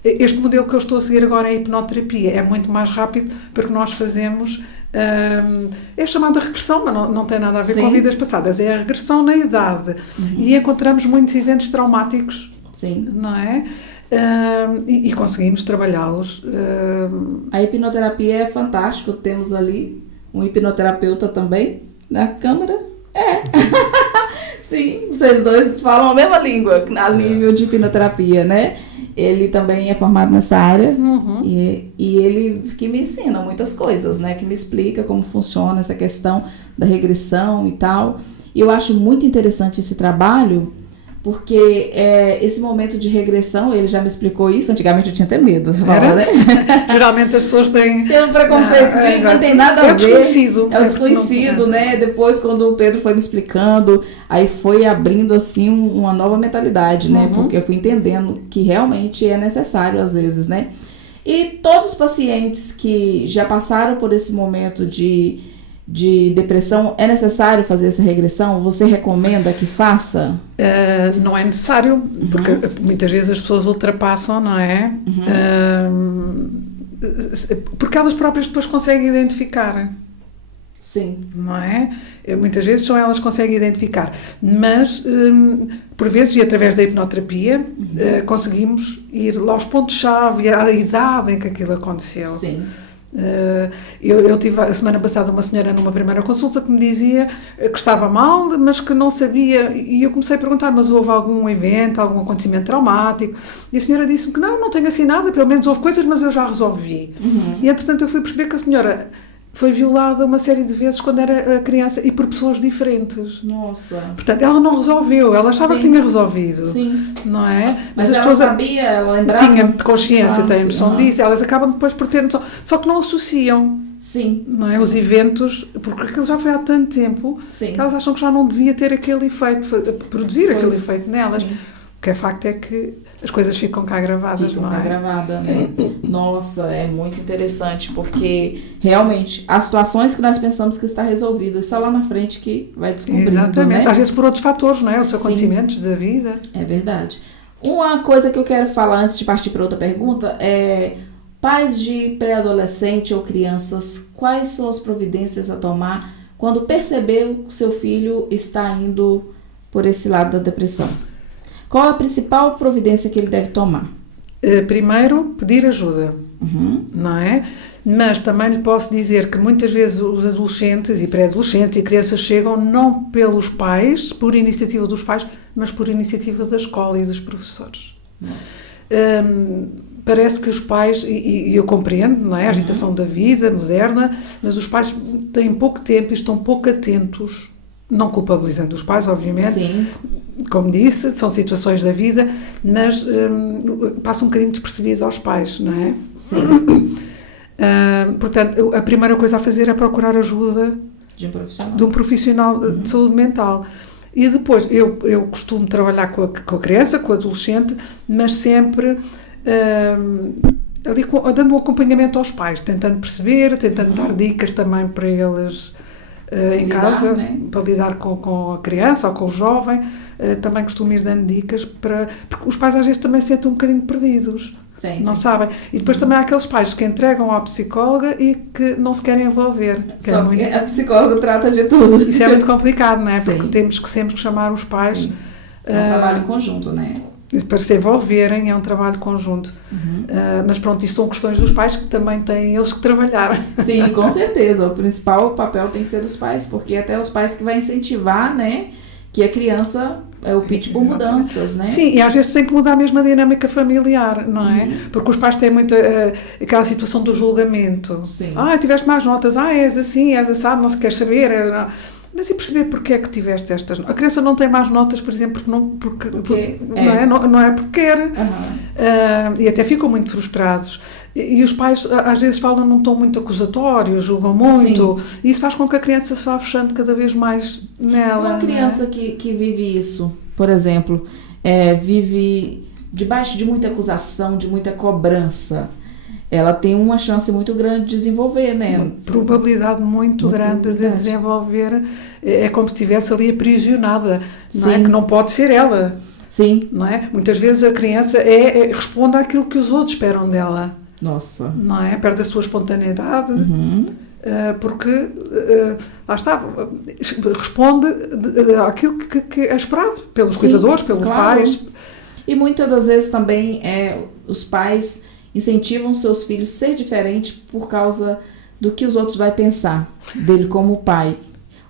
Este modelo que eu estou a seguir agora, a hipnoterapia, é muito mais rápido porque nós fazemos... é chamada regressão, mas não tem nada a ver com vidas passadas. É a regressão na idade. E encontramos muitos eventos traumáticos. Sim. Não é? E conseguimos trabalhá-los. A hipnoterapia é fantástico. Temos ali um hipnoterapeuta também na câmara. Sim, vocês dois falam a mesma língua a nível de hipnoterapia, né? ele também é formado nessa área e ele que me ensina muitas coisas, né? Que me explica como funciona essa questão da regressão e tal. E eu acho muito interessante esse trabalho, porque esse momento de regressão, ele já me explicou isso. Antigamente eu tinha até medo. Falava, né? Geralmente as pessoas têm um preconceito, não tem nada a ver. É desconhecido. É o desconhecido, né? Depois, quando o Pedro foi me explicando, aí foi abrindo, assim, uma nova mentalidade, né? Porque eu fui entendendo que realmente é necessário, às vezes, né? E todos os pacientes que já passaram por esse momento de depressão, é necessário fazer essa regressão? Você recomenda que faça? Não é necessário, porque muitas vezes as pessoas ultrapassam, não é? Porque elas próprias depois conseguem identificar. Sim. Não é? Muitas vezes só elas conseguem identificar. Mas, por vezes, e através da hipnoterapia, conseguimos ir lá aos pontos-chave, à idade em que aquilo aconteceu. Sim. Eu tive a semana passada uma senhora numa primeira consulta que me dizia que estava mal, mas que não sabia, e eu comecei a perguntar, mas houve algum evento, algum acontecimento traumático? E a senhora disse-me que não tenho assim nada, pelo menos houve coisas, mas eu já resolvi. E entretanto eu fui perceber que a senhora foi violada uma série de vezes quando era criança e por pessoas diferentes. Nossa. Portanto, ela não resolveu, ela achava que tinha resolvido. Sim. Não é? Mas as ela pessoas sabia, ela lembrava? Tinha de consciência, tem noção sim. disso. Elas acabam depois por ter noção. Só que não associam. Sim. Não é? Os eventos, porque aquilo já foi há tanto tempo, Sim. que elas acham que já não devia ter aquele efeito, produzir aquele efeito nelas. Sim. O que é facto é que as coisas ficam cá gravadas, Ficam não cá é? gravadas, né? Nossa, é muito interessante, porque realmente as situações que nós pensamos que está resolvida, só lá na frente que vai descobrindo, Exatamente. né? Às vezes por outros fatores, não é? Outros Sim. acontecimentos da vida. É verdade. Uma coisa que eu quero falar antes de partir para outra pergunta é: pais de pré-adolescente ou crianças, quais são as providências a tomar quando percebeu que seu filho está indo por esse lado da depressão? Qual a principal providência que ele deve tomar? Primeiro, pedir ajuda, não é? Mas também lhe posso dizer que muitas vezes os adolescentes e pré-adolescentes e crianças chegam não pelos pais, por iniciativa dos pais, mas por iniciativa da escola e dos professores. Parece que os pais, e eu compreendo, não é? A agitação da vida moderna, mas os pais têm pouco tempo e estão pouco atentos, não culpabilizando os pais, obviamente. Sim. Como disse, são situações da vida, mas passam um bocadinho despercebidos aos pais, não é? Sim. Portanto, a primeira coisa a fazer é procurar ajuda de um profissional de saúde mental. E depois, eu costumo trabalhar com a criança, com o adolescente, mas sempre ali, dando um acompanhamento aos pais, tentando perceber, tentando dar dicas também para eles em casa, né? Para lidar com a criança ou com o jovem. Também costumo ir dando dicas porque os pais às vezes também se sentem um bocadinho perdidos. Sim, não sabem. E depois também há aqueles pais que entregam à psicóloga e que não se querem envolver. Só que a psicóloga trata de tudo. Isso é muito complicado, não é? Sim. Porque temos que sempre chamar os pais. Sim. É um trabalho em conjunto, né? Para se envolverem, é um trabalho conjunto. Mas pronto, isto são questões dos pais que também têm eles que trabalhar. Sim, com certeza. O principal papel tem que ser dos pais, porque até os pais que vai incentivar, né, que a criança opte por mudanças, né? Sim, e às vezes tem que mudar mesmo a dinâmica familiar, não é? Porque os pais têm muito aquela situação do julgamento. Sim. Tiveste mais notas, és assim, és assado, não se quer saber. Mas e perceber porque é que tiveste estas notas? A criança não tem mais notas, por exemplo, porque não é porque quer. E até ficam muito frustrados. E os pais às vezes falam num tom muito acusatório, julgam muito. Sim. E isso faz com que a criança se vá fechando cada vez mais nela. Uma criança que vive isso, por exemplo, vive debaixo de muita acusação, de muita cobrança, ela tem uma chance muito grande de desenvolver, né? Uma probabilidade muito grande de desenvolver. É como se estivesse ali aprisionada, não é? Que não pode ser ela. Sim. Não é? Muitas vezes a criança responde àquilo que os outros esperam dela. Nossa. Não é? Perde a sua espontaneidade. Porque, lá está, responde àquilo que é esperado pelos cuidadores, pelos pais. E muitas das vezes também os pais incentivam seus filhos a ser diferente por causa do que os outros vão pensar dele como pai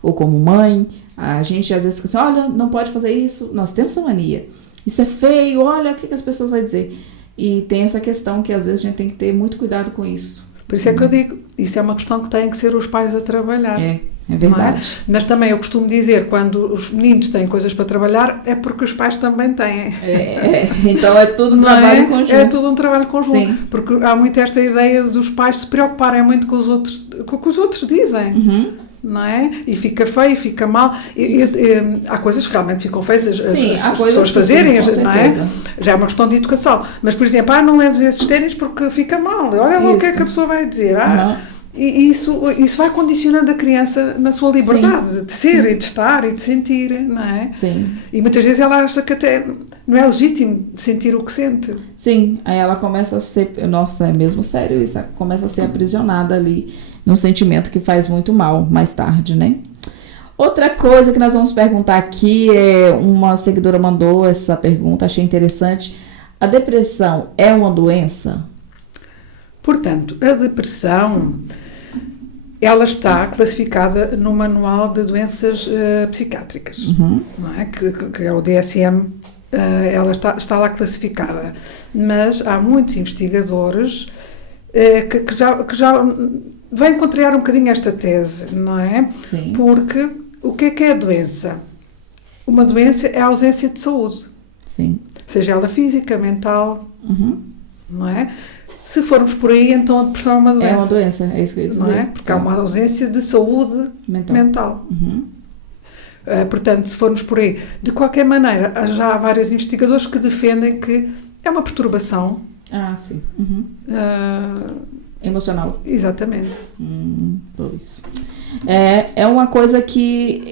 ou como mãe. A gente às vezes fica assim, olha, não pode fazer isso, nós temos essa mania. Isso é feio, olha o que as pessoas vão dizer. E tem essa questão que às vezes a gente tem que ter muito cuidado com isso. Por isso é que eu digo, isso é uma questão que têm que ser os pais a trabalhar. É verdade. Mas também eu costumo dizer, quando os meninos têm coisas para trabalhar, é porque os pais também têm. Então é tudo um trabalho conjunto. É tudo um trabalho conjunto. Sim. Porque há muito esta ideia dos pais se preocuparem muito com o que os outros dizem. Uhum. Não é? E fica feio, fica mal. Há coisas que realmente ficam feias as pessoas fazerem, sim, não é? Já é uma questão de educação. Mas, por exemplo, não leves esses ténis porque fica mal. Olha lá o que é que a pessoa vai dizer. E isso vai condicionando a criança na sua liberdade de ser e de estar e de sentir, não é? Sim. E muitas vezes ela acha que até não é legítimo sentir o que sente. Sim, aí ela começa a ser, nossa, é mesmo sério isso, ela começa a ser aprisionada ali num sentimento que faz muito mal mais tarde, né? Outra coisa que nós vamos perguntar aqui, uma seguidora mandou essa pergunta, achei interessante. A depressão é uma doença? Portanto, a depressão, ela está classificada no Manual de Doenças Psiquiátricas, não é? Que é o DSM, ela está lá classificada. Mas há muitos investigadores que já vêm contrariar um bocadinho esta tese, não é? Sim. Porque o que é a doença? Uma doença é a ausência de saúde. Sim. Seja ela física, mental, não é? Se formos por aí, então a depressão é uma doença. É uma doença, é isso que eu ia dizer. Não é? Porque há uma ausência de saúde mental. Portanto, se formos por aí, de qualquer maneira, já há vários investigadores que defendem que é uma perturbação. Sim. Emocional. Exatamente. Pois. É uma coisa que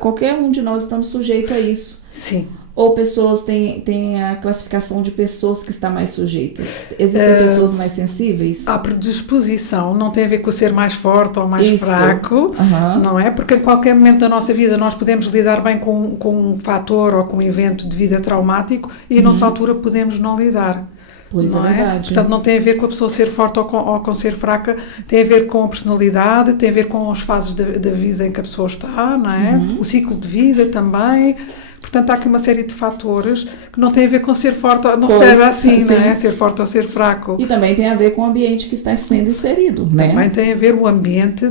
qualquer um de nós estamos sujeito a isso. Sim. Ou pessoas têm a classificação de pessoas que estão mais sujeitas? Existem pessoas mais sensíveis? A predisposição não tem a ver com o ser mais forte ou mais fraco, não é? Porque em qualquer momento da nossa vida nós podemos lidar bem com um fator ou com um evento de vida traumático e noutra altura podemos não lidar. Pois não é verdade. Portanto, não tem a ver com a pessoa ser forte ou com ser fraca, tem a ver com a personalidade, tem a ver com as fases da vida em que a pessoa está, não é? O ciclo de vida também. Portanto, há aqui uma série de fatores que não têm a ver com ser forte, não se pega assim, não é? Ser forte ou ser fraco. E também tem a ver com o ambiente que está sendo inserido, né? Também tem a ver, o ambiente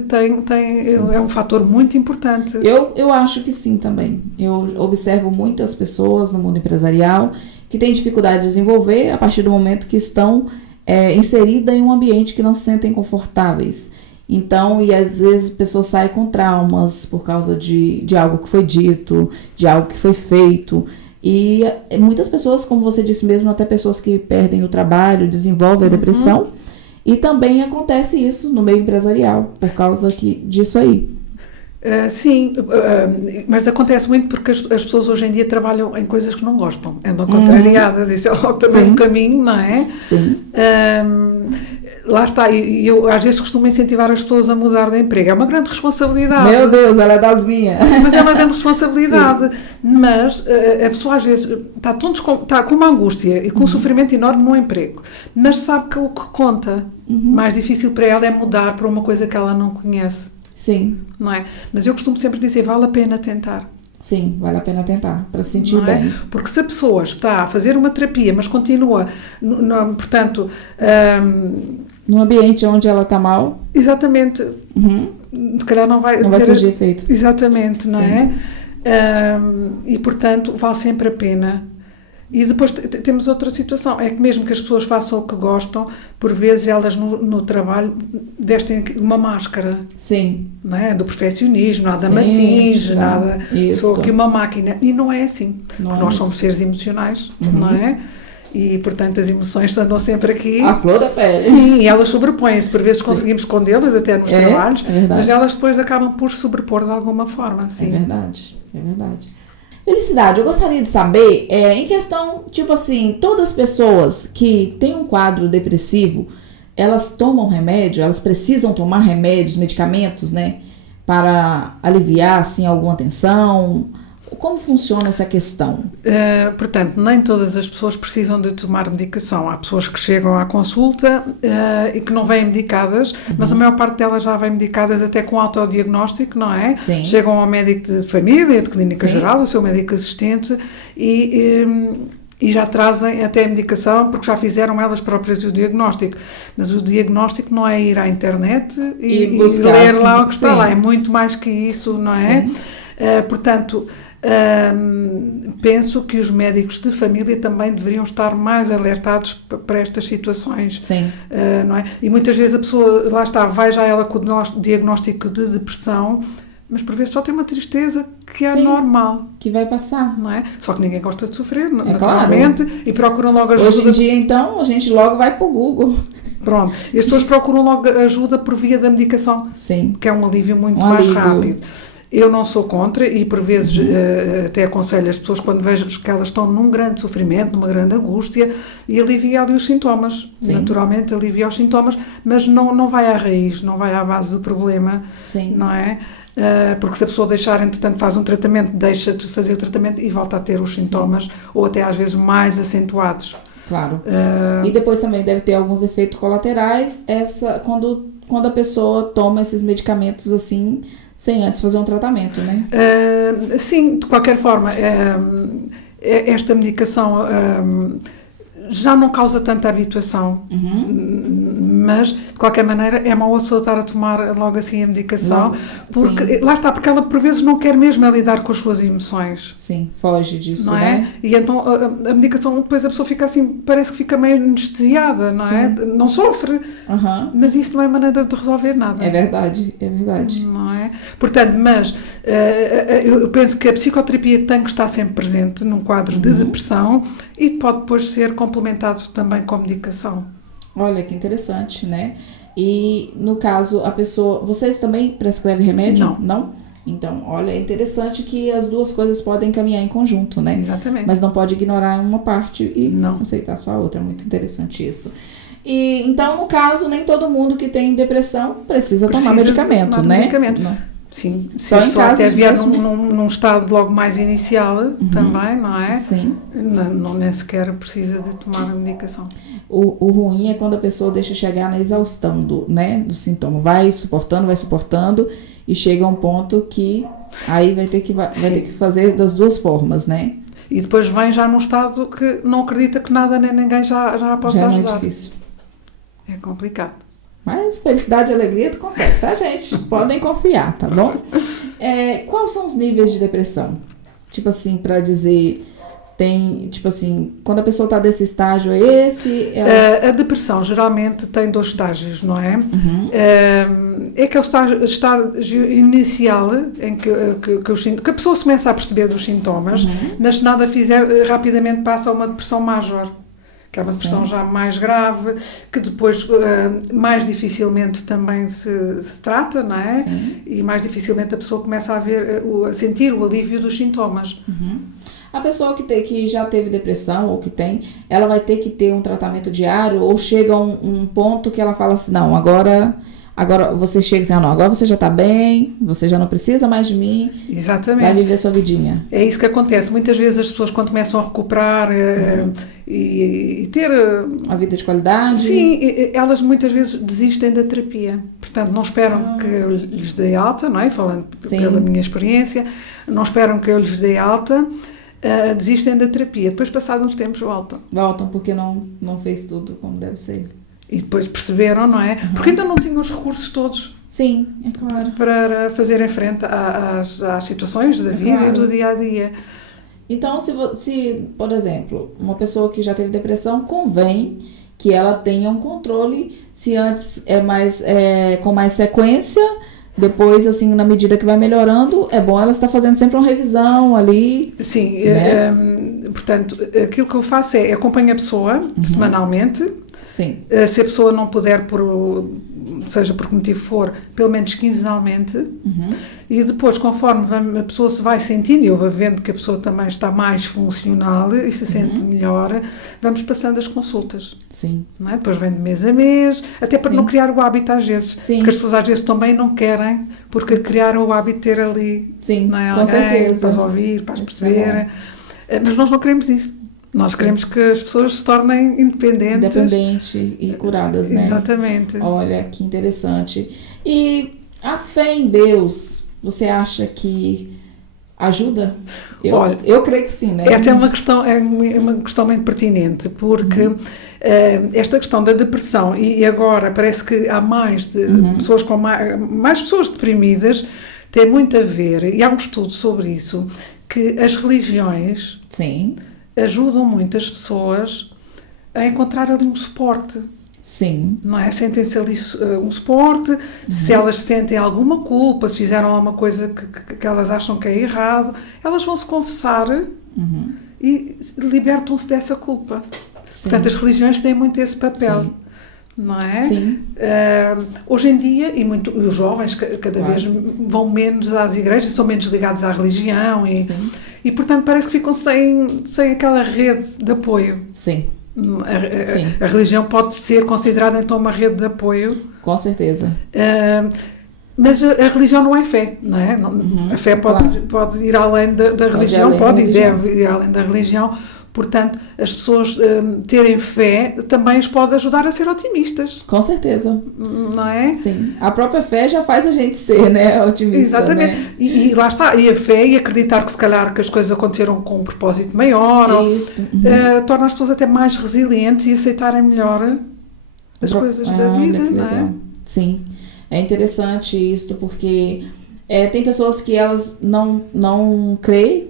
é um fator muito importante. Eu acho que sim também. Eu observo muitas pessoas no mundo empresarial que têm dificuldade de desenvolver a partir do momento que estão inseridas em um ambiente que não se sentem confortáveis. Então, e às vezes a pessoa sai com traumas por causa de algo que foi dito, de algo que foi feito. E muitas pessoas, como você disse mesmo, até pessoas que perdem o trabalho, desenvolvem a depressão. E também acontece isso no meio empresarial, por causa disso aí. Sim, mas acontece muito porque as pessoas hoje em dia trabalham em coisas que não gostam, andam contrariadas, isso é logo também um caminho, não é? Sim. Lá está, e eu às vezes costumo incentivar as pessoas a mudar de emprego, é uma grande responsabilidade. Meu Deus, ela é das minhas. Mas é uma grande responsabilidade. Mas a pessoa às vezes está com uma angústia e com um sofrimento enorme no emprego, mas sabe que o que conta, mais difícil para ela é mudar para uma coisa que ela não conhece. Sim. Não é? Mas eu costumo sempre dizer, vale a pena tentar. Sim, vale a pena tentar, para se sentir bem. Porque se a pessoa está a fazer uma terapia, mas continua, portanto... no ambiente onde ela está mal. Exatamente. Se calhar não vai surgir efeito. Exatamente, não é? E, portanto, vale sempre a pena. E depois temos outra situação, é que mesmo que as pessoas façam o que gostam, por vezes elas no trabalho vestem uma máscara. Sim. Não é? Do perfeccionismo, nada me atinge, nada, sou aqui uma máquina. E não é assim, porque nós somos seres emocionais, não é? E, portanto, as emoções andam sempre aqui. À flor da pele. Sim, e elas sobrepõem-se. Por vezes conseguimos escondê-las até nos trabalhos, mas elas depois acabam por sobrepor de alguma forma. Sim. É verdade, é verdade. Felicidade, eu gostaria de saber, em questão, tipo assim, todas as pessoas que têm um quadro depressivo, elas tomam remédio, elas precisam tomar remédios, medicamentos, né, para aliviar, assim, alguma tensão? Como funciona essa questão? Portanto, nem todas as pessoas precisam de tomar medicação. Há pessoas que chegam à consulta e que não vêm medicadas, mas a maior parte delas já vêm medicadas até com autodiagnóstico, não é? Sim. Chegam ao médico de família, de clínica geral, o seu médico assistente, e E já trazem até a medicação, porque já fizeram elas próprias o diagnóstico. Mas o diagnóstico não é ir à internet e buscar, ler lá o que está sim. lá. É muito mais que isso, não é? Portanto, penso que os médicos de família também deveriam estar mais alertados para estas situações. Sim. Não é? E muitas vezes a pessoa, lá está, vai já ela com o diagnóstico de depressão, mas por vezes só tem uma tristeza que é Sim, normal. que vai passar. Não é? Só que ninguém gosta de sofrer, É naturalmente, claro. E procuram logo ajuda. Hoje em dia, então, a gente logo vai para o Google. Pronto. E as pessoas procuram logo ajuda por via da medicação. Sim. Que é um alívio muito mais rápido. Eu não sou contra e, por vezes, até aconselho as pessoas, quando vejo que elas estão num grande sofrimento, numa grande angústia, e alivia ali os sintomas. Sim. Naturalmente, alivia os sintomas, mas não vai à raiz, não vai à base do problema. Sim. Não é? Porque se a pessoa deixar, entretanto, faz um tratamento, deixa de fazer o tratamento e volta a ter os sintomas, sim. Ou até às vezes mais acentuados. Claro. E depois também deve ter alguns efeitos colaterais quando a pessoa toma esses medicamentos assim, sem antes fazer um tratamento, né? Sim, de qualquer forma, esta medicação já não causa tanta habituação, mas de qualquer maneira é mau a pessoa estar a tomar logo assim a medicação, porque lá está, porque ela por vezes não quer mesmo lidar com as suas emoções. Sim, foge disso, não né? É? E então a medicação, depois a pessoa fica assim, parece que fica meio anestesiada, não é? Não sofre, mas isso não é maneira de resolver nada. É verdade, é verdade. Não é? Portanto, mas eu penso que a psicoterapia tem que estar sempre presente num quadro de depressão e pode depois ser complementado também com medicação. Olha, que interessante, né? E, no caso, a pessoa... Vocês também prescrevem remédio? Não? Então, olha, é interessante que as duas coisas podem caminhar em conjunto, né? Exatamente. Mas não pode ignorar uma parte e não aceitar só a outra. É muito interessante isso. E, então, no caso, nem todo mundo que tem depressão precisa tomar medicamento, né? Medicamento. Sim, se só em casos até vier num estado logo mais inicial também, não é? Sim. Não nem sequer precisa de tomar a medicação. O ruim é quando a pessoa deixa chegar na exaustão do sintoma. Vai suportando e chega a um ponto que aí vai ter que fazer das duas formas, né? E depois vem já num estado que não acredita que nada nem ninguém já possa ajudar. Já é difícil. É complicado. Mas felicidade e alegria tu consegue, tá, gente? Podem confiar, tá bom? Quais são os níveis de depressão? Tipo assim, pra dizer... Tem, tipo assim, quando a pessoa está desse estágio, A depressão geralmente tem 2 estágios, não é? É aquele estágio inicial em que a pessoa começa a perceber dos sintomas, mas se nada fizer, rapidamente passa a uma depressão major, que é uma depressão já mais grave, que depois mais dificilmente também se trata, não é? Sim. E mais dificilmente a pessoa começa a sentir o alívio dos sintomas. A pessoa que já teve depressão ou que tem, ela vai ter que ter um tratamento diário ou chega a um ponto que ela fala assim, não, agora você chega assim, não, agora você já está bem, você já não precisa mais de mim. Exatamente. Vai viver sua vidinha. É isso que acontece. Muitas vezes as pessoas quando começam a recuperar e ter... uma vida de qualidade. Sim, elas muitas vezes desistem da terapia. Portanto, não esperam que eu lhes dê alta, não é? Falando pela minha experiência, não esperam que eu lhes dê alta, desistem da terapia. Depois, passados uns tempos, voltam porque não fez tudo como deve ser. E depois perceberam, não é? Porque ainda não tinham os recursos todos. Sim, é claro. Para fazerem frente às situações da vida e do dia-a-dia. Então, se, por exemplo, uma pessoa que já teve depressão, convém que ela tenha um controle, se antes com mais sequência, depois, assim, na medida que vai melhorando, é bom ela estar fazendo sempre uma revisão ali. Sim, portanto, aquilo que eu faço é acompanho a pessoa semanalmente. Sim. Se a pessoa não puder, seja por que motivo for, pelo menos quinzenalmente, e depois, conforme a pessoa se vai sentindo, e eu vou vendo que a pessoa também está mais funcional e se sente melhor, vamos passando as consultas. Sim. Não é? Depois vem de mês a mês, até para não criar o hábito às vezes. Sim. Porque as pessoas às vezes também não querem, porque criaram o hábito de ter ali, sim, não é, com certeza, para ouvir, para perceber. Mas nós não queremos isso. Nós queremos que as pessoas se tornem independentes e curadas, né? Exatamente. Olha, que interessante. E a fé em Deus, você acha que ajuda? Olha, eu creio que sim, né? Essa é uma questão muito pertinente, porque esta questão da depressão, e agora parece que há mais pessoas com mais pessoas deprimidas, tem muito a ver, e há um estudo sobre isso, que as religiões Sim. ajudam muito as pessoas a encontrar ali um suporte. Sim. Não é? Sentem-se ali um suporte, se elas sentem alguma culpa, se fizeram alguma coisa que elas acham que é errado, elas vão se confessar e libertam-se dessa culpa. Sim. Portanto, as religiões têm muito esse papel. Sim. Não é? Sim. Hoje em dia, e os jovens cada vez vão menos às igrejas, são menos ligados à religião e portanto parece que ficam sem aquela rede de apoio. Sim. A religião pode ser considerada então uma rede de apoio. Com certeza. Mas a religião não é fé, não é? A fé pode ir além da religião, pode e deve ir além da religião. Portanto, as pessoas terem fé também as pode ajudar a ser otimistas. Com certeza. Não é? Sim. A própria fé já faz a gente ser, né, otimista. Exatamente. Né? E lá está. E a fé e acreditar que se calhar que as coisas aconteceram com um propósito maior torna as pessoas até mais resilientes e aceitarem melhor as coisas da vida. Não é? Sim. É interessante isto porque tem pessoas que elas não creem,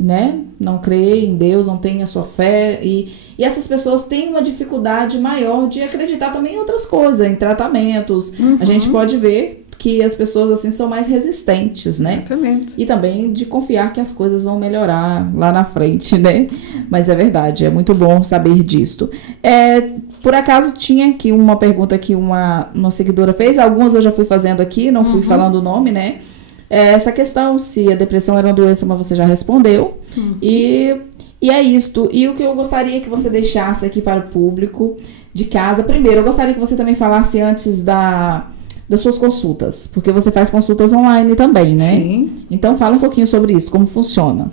né? Não creem em Deus, não têm a sua fé e essas pessoas têm uma dificuldade maior de acreditar também em outras coisas, em tratamentos. A gente pode ver que as pessoas assim são mais resistentes, né? Exatamente. E também de confiar que as coisas vão melhorar lá na frente, né? Mas é verdade, é muito bom saber disto. Por acaso tinha aqui uma pergunta que uma seguidora fez, algumas eu já fui fazendo aqui, não fui falando o nome, né? Essa questão, se a depressão era uma doença, mas você já respondeu. E é isto. E o que eu gostaria que você deixasse aqui para o público de casa. Primeiro, eu gostaria que você também falasse antes das suas consultas, porque você faz consultas online também, né? Sim. Então, fala um pouquinho sobre isso, como funciona.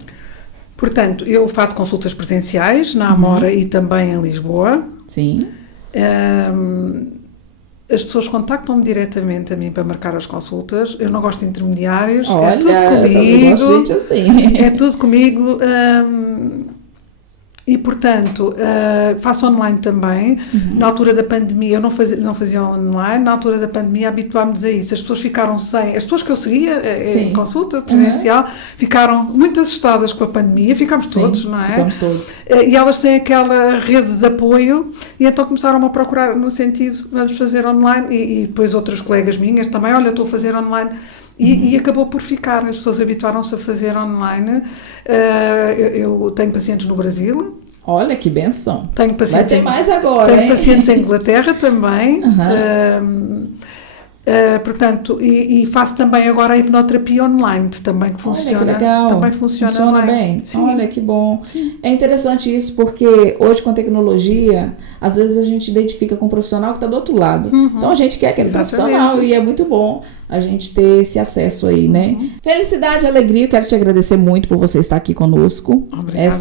Portanto, eu faço consultas presenciais na Amora e também em Lisboa. Sim. As pessoas contactam-me diretamente a mim para marcar as consultas. Eu não gosto de intermediários. Olha, é tudo comigo. Eu gosto de gente assim. É tudo comigo. E, portanto, faço online também. Na altura da pandemia, eu não fazia online. Na altura da pandemia, habituámos a isso. As pessoas ficaram sem... As pessoas que eu seguia em consulta presencial ficaram muito assustadas com a pandemia. Ficámos todos, não é? Ficámos todos. E elas têm aquela rede de apoio e então começaram a procurar no sentido, vamos fazer online. E depois outras colegas minhas também, olha, estou a fazer online. E acabou por ficar, as pessoas habituaram-se a fazer online. Eu tenho pacientes no Brasil. Olha, que benção. Tenho pacientes Vai ter mais agora, Tenho pacientes em Inglaterra também. Portanto, e faço também agora a hipnoterapia online, também que funciona. Olha, que legal. Também funciona bem? Sim. Olha, que bom. Sim. É interessante isso, porque hoje com a tecnologia, às vezes a gente identifica com um profissional que está do outro lado. Então a gente quer aquele profissional e é muito bom a gente ter esse acesso aí, né? Felicidade e alegria, eu quero te agradecer muito por você estar aqui conosco. Obrigada,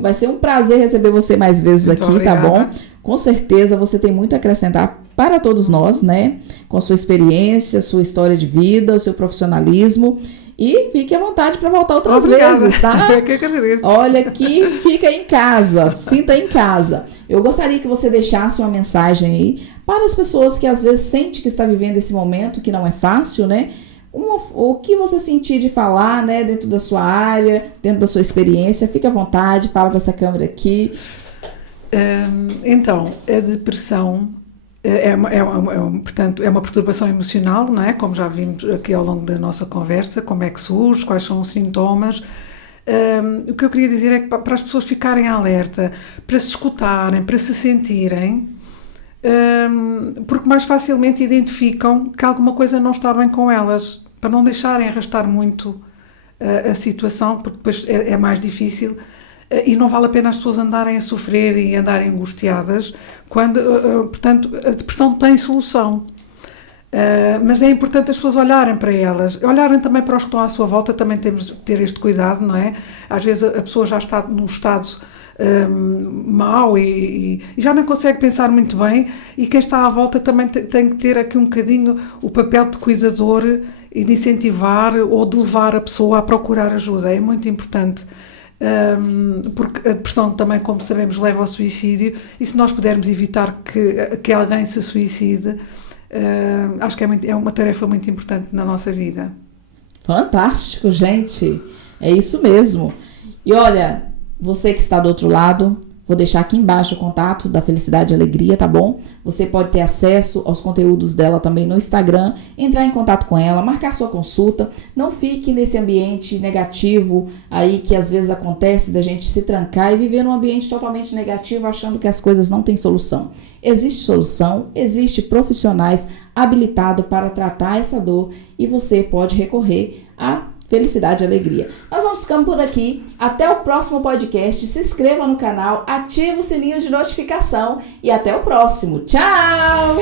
vai ser um prazer receber você mais vezes muito aqui, obrigada. Tá bom? Com certeza você tem muito a acrescentar para todos nós, né? Com a sua experiência, sua história de vida, o seu profissionalismo. E fique à vontade para voltar outras vezes, tá? Eu que agradeço. Olha, que fica em casa, sinta em casa. Eu gostaria que você deixasse uma mensagem aí para as pessoas que às vezes sentem que está vivendo esse momento, que não é fácil, né? O que você sentir de falar, né? Dentro da sua área, dentro da sua experiência, fique à vontade, fala para essa câmera aqui. Então, a depressão portanto, é uma perturbação emocional, não é? Como já vimos aqui ao longo da nossa conversa, como é que surge, quais são os sintomas. O que eu queria dizer é que para as pessoas ficarem alerta, para se escutarem, para se sentirem, porque mais facilmente identificam que alguma coisa não está bem com elas, para não deixarem arrastar muito a situação, porque depois é mais difícil. E não vale a pena as pessoas andarem a sofrer e andarem angustiadas quando, portanto, a depressão tem solução. Mas é importante as pessoas olharem para elas, olharem também para os que estão à sua volta, também temos que ter este cuidado, não é? Às vezes a pessoa já está num estado mau e já não consegue pensar muito bem, e quem está à volta também tem que ter aqui um bocadinho o papel de cuidador e de incentivar ou de levar a pessoa a procurar ajuda. É muito importante, porque a depressão também, como sabemos, leva ao suicídio, e se nós pudermos evitar que alguém se suicide, acho que é uma tarefa muito importante na nossa vida. Fantástico, gente. É isso mesmo. E olha, você que está do outro lado, vou deixar aqui embaixo o contato da Felicidade e Alegria, tá bom? Você pode ter acesso aos conteúdos dela também no Instagram, entrar em contato com ela, marcar sua consulta. Não fique nesse ambiente negativo aí que às vezes acontece da gente se trancar e viver num ambiente totalmente negativo, achando que as coisas não têm solução. Existe solução, existe profissionais habilitados para tratar essa dor, e você pode recorrer a Felicidade e Alegria. Nós vamos ficando por aqui. Até o próximo podcast. Se inscreva no canal, ative o sininho de notificação e até o próximo. Tchau!